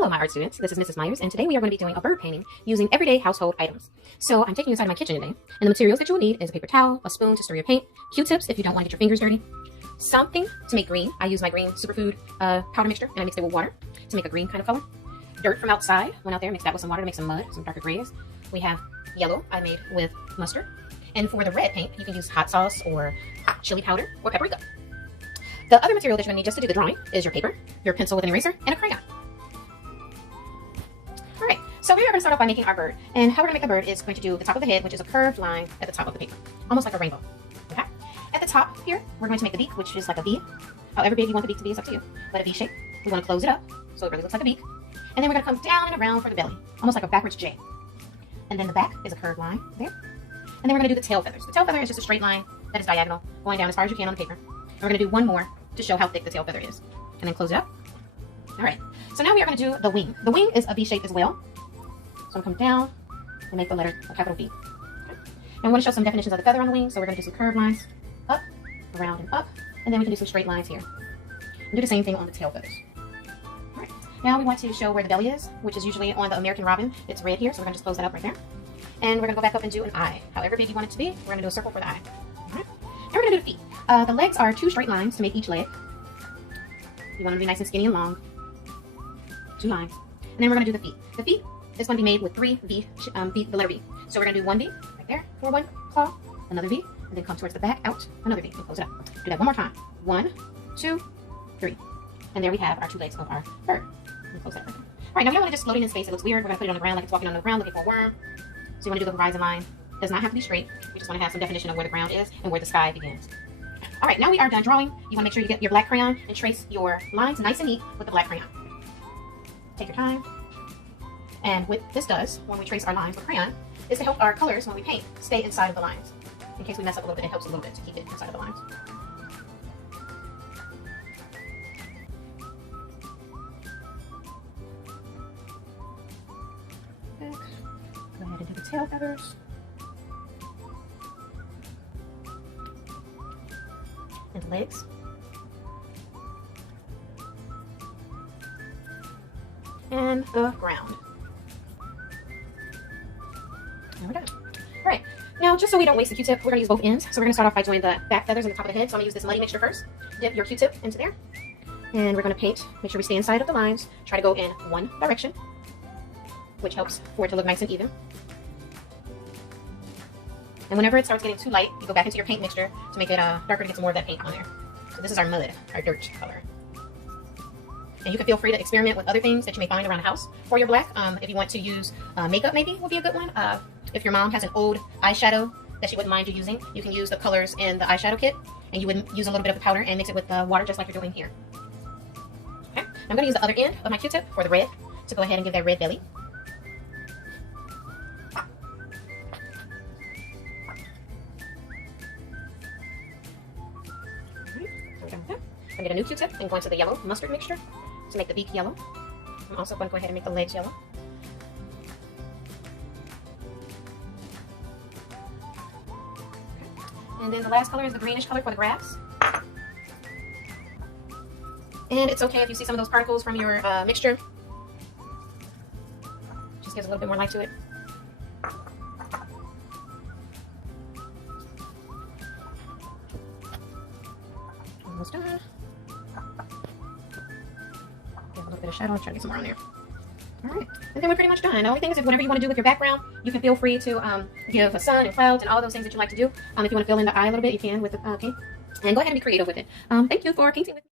Hello, my art students. This is Mrs. Myers, and today we are going to be doing a bird painting using everyday household items. So I'm taking you inside my kitchen today, and the materials that you will need is a paper towel, a spoon to stir your paint, Q-tips if you don't want to get your fingers dirty, something to make green. I use my green superfood powder mixture, and I mixed it with water to make a green kind of color. Dirt from outside, went out there, mixed that with some water to make some mud, some darker grays. We have yellow I made with mustard. And for the red paint, you can use hot sauce or hot chili powder or paprika. The other material that you're going to need just to do the drawing is your paper, your pencil with an eraser, and a crayon. Alright, so we are going to start off by making our bird. And how we're going to make the bird is going to do the top of the head, which is a curved line at the top of the paper, almost like a rainbow. Okay? At the top here, we're going to make the beak, which is like a V. However big you want the beak to be is up to you, but a V shape. We want to close it up so it really looks like a beak. And then we're going to come down and around for the belly, almost like a backwards J. And then the back is a curved line there. And then we're going to do the tail feathers. The tail feather is just a straight line that is diagonal, going down as far as you can on the paper. And we're going to do one more to show how thick the tail feather is. And then close it up. Alright, so now we are going to do the wing. The wing is a V shape as well. So I'm going to come down and make the letter a capital V. Okay. And we're going to show some definitions of the feather on the wing. So we're going to do some curved lines, up, around, and up. And then we can do some straight lines here. And do the same thing on the tail feathers. Alright, now we want to show where the belly is, which is usually on the American Robin. It's red here, so we're going to just close that up right there. And we're going to go back up and do an eye. However big you want it to be, we're going to do a circle for the eye. Alright, and we're going to do the feet. The legs are 2 straight lines to make each leg. You want them to be nice and skinny and long. 2 lines. And then we're going to do the feet. The feet is going to be made with 3 V, the letter V. So we're going to do 1 V right there for 1 claw, another V, and then come towards the back, out, another V, and close it up. Do that one more time. 1, 2, 3. And there we have our 2 legs of our bird. And close that right there. Alright, now we don't want to just float it in space. It looks weird. We're going to put it on the ground like it's walking on the ground looking for a worm. So you want to do the horizon line. It does not have to be straight. We just want to have some definition of where the ground is and where the sky begins. Alright, now we are done drawing. You want to make sure you get your black crayon and trace your lines nice and neat with the black crayon. Take your time. And what this does when we trace our lines with crayon is to help our colors when we paint stay inside of the lines. In case we mess up a little bit, it helps a little bit to keep it inside of the lines. Go ahead and do the tail feathers. And the legs. And the ground. And we're done. Alright, now just so we don't waste the Q-tip, we're going to use both ends. So we're going to start off by doing the back feathers on the top of the head. So I'm going to use this muddy mixture first. Dip your Q-tip into there. And we're going to paint. Make sure we stay inside of the lines. Try to go in one direction, which helps for it to look nice and even. And whenever it starts getting too light, you go back into your paint mixture to make it darker to get some more of that paint on there. So this is our mud, our dirt color. And you can feel free to experiment with other things that you may find around the house for your black. If you want to use makeup, maybe would be a good one. If your mom has an old eyeshadow that she wouldn't mind you using, you can use the colors in the eyeshadow kit, and you would use a little bit of the powder and mix it with water just like you're doing here. Okay, I'm going to use the other end of my Q-tip for the red to go ahead and give that red belly. I'm going to get a new Q-tip and go into the yellow mustard mixture to make the beak yellow. I'm also going to go ahead and make the legs yellow. Okay. And then the last color is the greenish color for the grass. And it's okay if you see some of those particles from your mixture. Just gives a little bit more life to it. Almost done. Give a little bit of shadow. I'm trying to get some more on there. Alright, and then we're pretty much done. The only thing is, if whatever you want to do with your background, you can feel free to give a sun and clouds and all those things that you like to do. If you want to fill in the eye a little bit, you can with the paint. And go ahead and be creative with it. Thank you for painting with me.